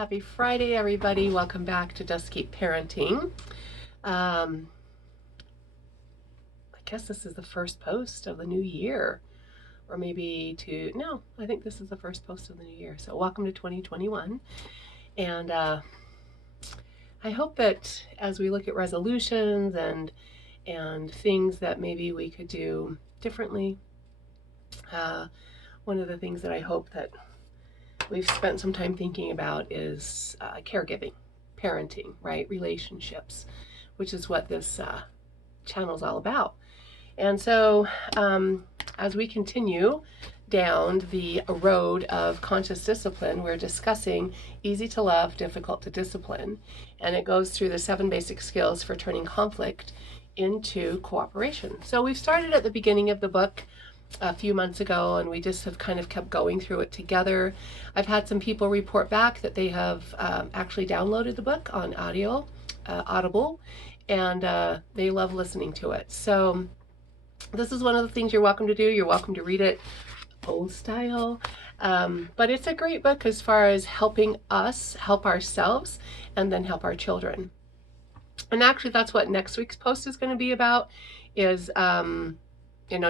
Happy Friday, everybody. Welcome back to Just Keep Parenting. I guess this is the first post of the new year, or maybe no, I think this is the first post of the new year. So welcome to 2021. And I hope that as we look at resolutions and things that maybe we could do differently, one of the things that I hope that we've spent some time thinking about is caregiving, parenting, right? Relationships, which is what this channel is all about. And so as we continue down the road of conscious discipline, we're discussing easy to love, difficult to discipline. And it goes through the 7 basic skills for turning conflict into cooperation. So we've started at the beginning of the book a few months ago, and we just have kind of kept going through it together. I've had some people report back that they have actually downloaded the book on Audible, and they love listening to it. So this is one of the things you're welcome to do. You're welcome to read it old style, but it's a great book as far as helping us help ourselves and then help our children. And actually that's what next week's post is going to be about, is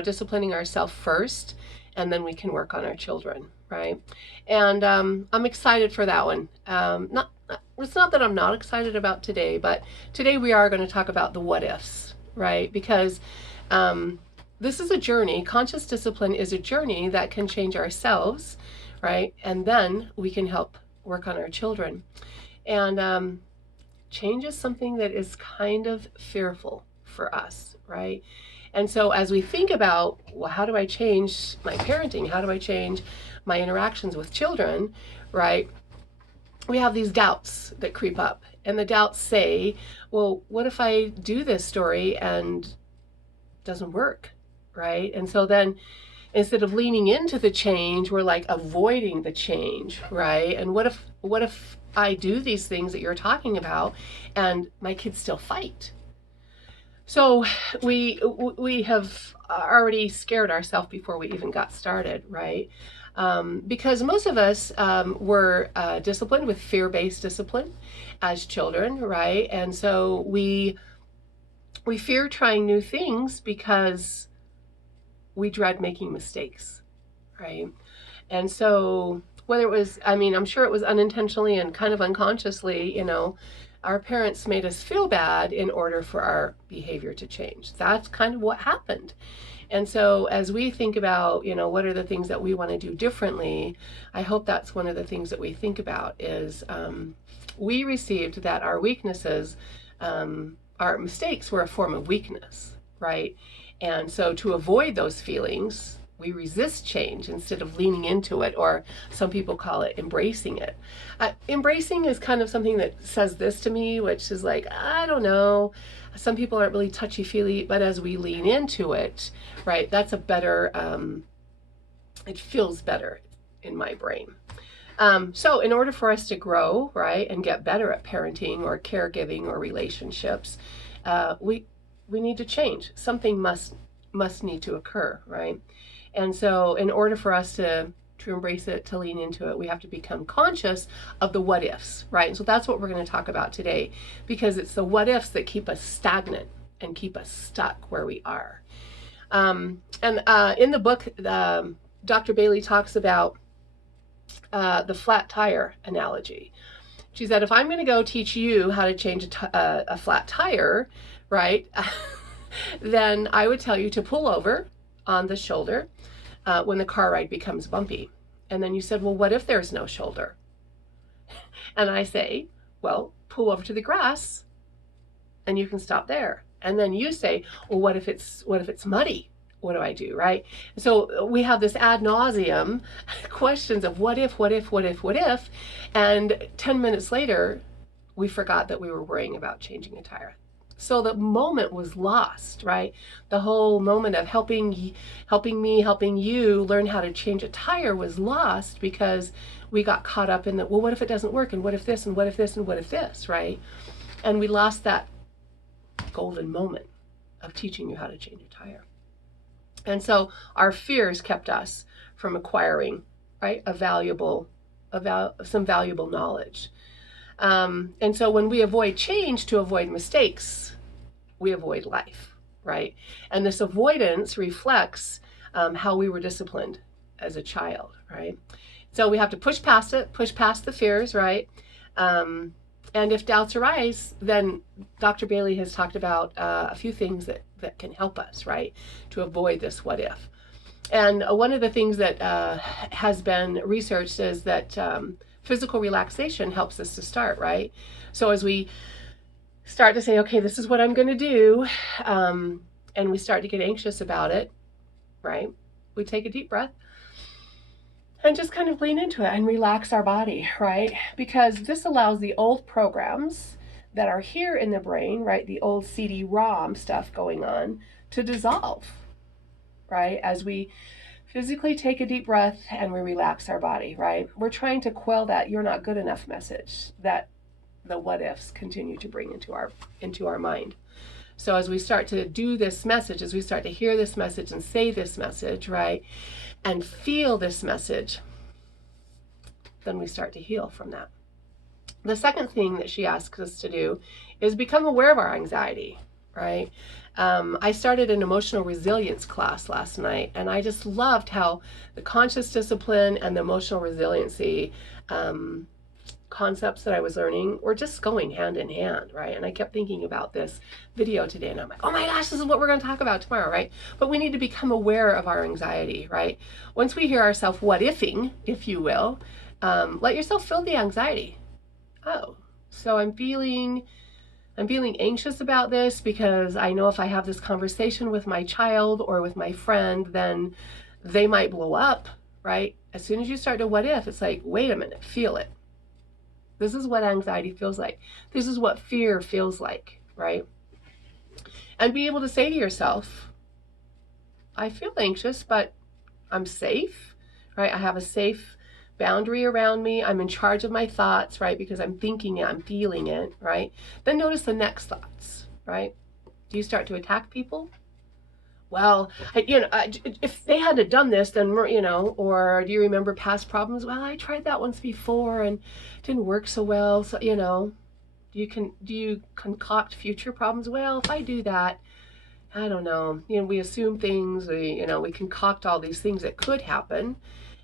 disciplining ourselves first, and then we can work on our children, right? And I'm excited for that one. It's not that I'm not excited about today, but today we are going to talk about the what-ifs, right? Because this is a journey. Conscious discipline is a journey that can change ourselves, right? And then we can help work on our children. And change is something that is kind of fearful for us, right? And so as we think about, well, how do I change my parenting? How do I change my interactions with children, right? We have these doubts that creep up, and the doubts say, well, what if I do this story and it doesn't work, right? And so then instead of leaning into the change, we're like avoiding the change, right? And what if I do these things that you're talking about and my kids still fight? So we have already scared ourselves before we even got started, right? Because most of us were disciplined with fear-based discipline as children, right? And so we fear trying new things because we dread making mistakes, right? And so whether it was, I'm sure it was unintentionally and kind of unconsciously, our parents made us feel bad in order for our behavior to change. That's kind of what happened. And so as we think about, what are the things that we want to do differently, I hope that's one of the things that we think about is we received that our weaknesses, our mistakes were a form of weakness, right? And so to avoid those feelings, we resist change instead of leaning into it, or some people call it embracing it. Embracing is kind of something that says this to me, which is like, I don't know. Some people aren't really touchy-feely, but as we lean into it, right, that's a better, it feels better in my brain. So in order for us to grow, right, and get better at parenting or caregiving or relationships, we need to change. Something must need to occur, right? And so in order for us to embrace it, to lean into it, we have to become conscious of the what ifs, right? And so that's what we're going to talk about today, because it's the what ifs that keep us stagnant and keep us stuck where we are. In the book, Dr. Bailey talks about the flat tire analogy. She said, if I'm going to go teach you how to change a flat tire, right, then I would tell you to pull over on the shoulder when the car ride becomes bumpy. And then you said, well, what if there's no shoulder? And I say, well, pull over to the grass and you can stop there. And then you say, well, what if it's muddy? What do I do, right? So we have this ad nauseum questions of what if, and 10 minutes later, we forgot that we were worrying about changing a tire. So the moment was lost, right? The whole moment of helping you learn how to change a tire was lost because we got caught up in the, well, what if it doesn't work? And what if this? And what if this? And what if this, right? And we lost that golden moment of teaching you how to change a tire. And so our fears kept us from acquiring, right, a valuable some valuable knowledge. And so when we avoid change to avoid mistakes, we avoid life, right? And this avoidance reflects how we were disciplined as a child, right? So we have to push past it, push past the fears, right? And if doubts arise, then Dr. Bailey has talked about a few things that can help us, right, to avoid this what if. And one of the things that has been researched is that physical relaxation helps us to start, right? So as we start to say, okay, this is what I'm going to do, and we start to get anxious about it, right? We take a deep breath and just kind of lean into it and relax our body, right? Because this allows the old programs that are here in the brain, right, the old CD-ROM stuff going on, to dissolve, right? As we physically take a deep breath and we relax our body, right? We're trying to quell that "you're not good enough" message that the what ifs continue to bring into our mind. So as we start to do this message, as we start to hear this message and say this message, right, and feel this message, then we start to heal from that. The second thing that she asks us to do is become aware of our anxiety, right? I started an emotional resilience class last night, and I just loved how the conscious discipline and the emotional resiliency concepts that I was learning were just going hand in hand, right? And I kept thinking about this video today, and I'm like, oh my gosh, this is what we're going to talk about tomorrow, right? But we need to become aware of our anxiety, right? Once we hear ourselves what-ifing, if you will, let yourself feel the anxiety. Oh, so I'm feeling anxious about this because I know if I have this conversation with my child or with my friend, then they might blow up, right? As soon as you start to what if, it's like, wait a minute, feel it. This is what anxiety feels like. This is what fear feels like, right? And be able to say to yourself, I feel anxious, but I'm safe, right? I have a safe boundary around me. I'm in charge of my thoughts, right? Because I'm thinking it, I'm feeling it, right? Then notice the next thoughts, right? Do you start to attack people? Well, if they hadn't done this, then, or do you remember past problems? Well, I tried that once before and it didn't work so well. So, do you concoct future problems? Well, if I do that, I don't know. We assume things, we concoct all these things that could happen.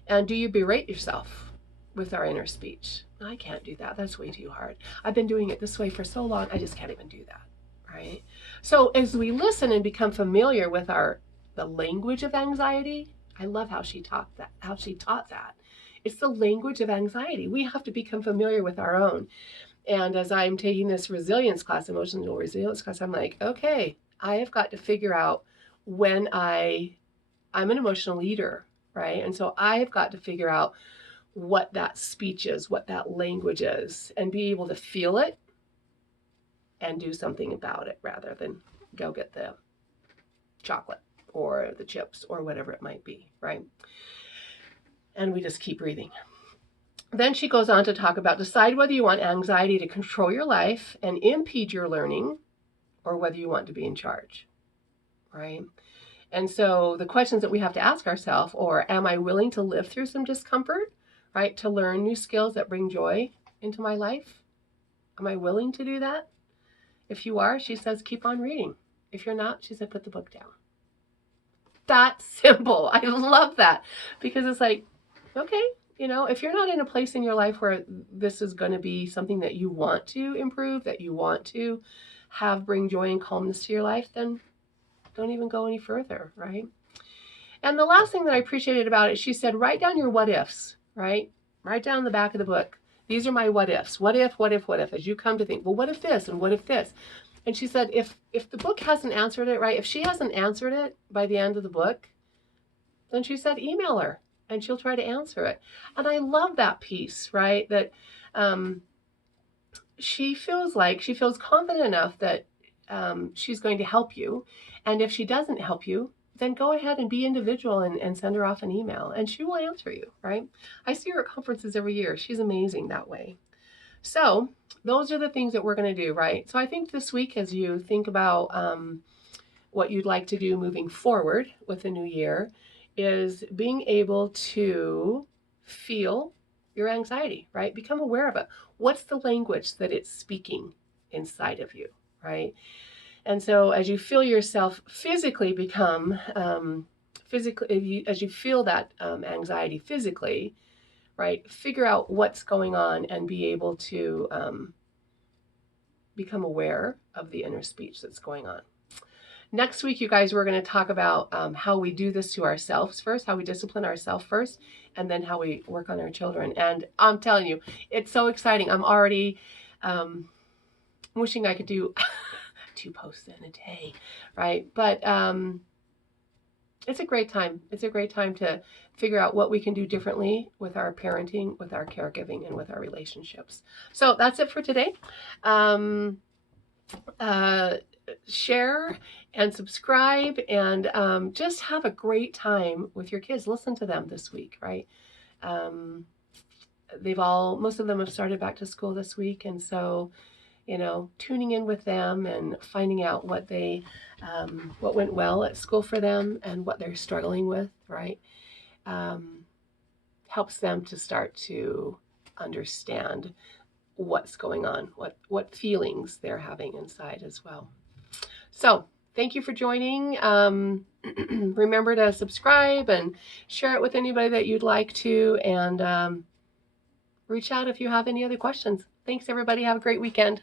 And do you berate yourself with our inner speech? I can't do that. That's way too hard. I've been doing it this way for so long, I just can't even do that. Right? So as we listen and become familiar with the language of anxiety, I love how she taught that. It's the language of anxiety. We have to become familiar with our own. And as I'm taking this resilience class, emotional resilience class, I'm like, okay, I have got to figure out when I'm an emotional leader, right? And so I have got to figure out what that speech is, what that language is, and be able to feel it and do something about it rather than go get the chocolate or the chips or whatever it might be, right? And we just keep breathing. Then she goes on to talk about decide whether you want anxiety to control your life and impede your learning or whether you want to be in charge, right? And so the questions that we have to ask ourselves are, am I willing to live through some discomfort, right? To learn new skills that bring joy into my life? Am I willing to do that? If you are, she says, keep on reading. If you're not, she said, put the book down. That's simple. I love that because it's like, okay, if you're not in a place in your life where this is going to be something that you want to improve, that you want to have bring joy and calmness to your life, then don't even go any further, right? And the last thing that I appreciated about it, she said, write down your what ifs, right? Write down the back of the book. These are my what ifs. What if, what if, what if, as you come to think, well, what if this and what if this? And she said, if the book hasn't answered it, right, if she hasn't answered it by the end of the book, then she said, email her and she'll try to answer it. And I love that piece, right, that she feels confident enough that she's going to help you. And if she doesn't help you, then go ahead and be individual and send her off an email and she will answer you, right? I see her at conferences every year. She's amazing that way. So those are the things that we're going to do, right? So I think this week, as you think about what you'd like to do moving forward with the new year, is being able to feel your anxiety, right? Become aware of it. What's the language that it's speaking inside of you, right? And so as you feel yourself physically become, as you feel that anxiety physically, right, figure out what's going on and be able to become aware of the inner speech that's going on. Next week, you guys, we're going to talk about how we do this to ourselves first, how we discipline ourselves first, and then how we work on our children. And I'm telling you, it's so exciting. I'm already wishing I could do 2 posts in a day, right? But it's a great time. It's a great time to figure out what we can do differently with our parenting, with our caregiving, and with our relationships. So that's it for today. Share and subscribe, and just have a great time with your kids. Listen to them this week, right? Most of them have started back to school this week, and so, tuning in with them and finding out what went well at school for them and what they're struggling with, right? Helps them to start to understand what's going on, what feelings they're having inside as well. So thank you for joining. Remember to subscribe and share it with anybody that you'd like to, and reach out if you have any other questions. Thanks, everybody. Have a great weekend.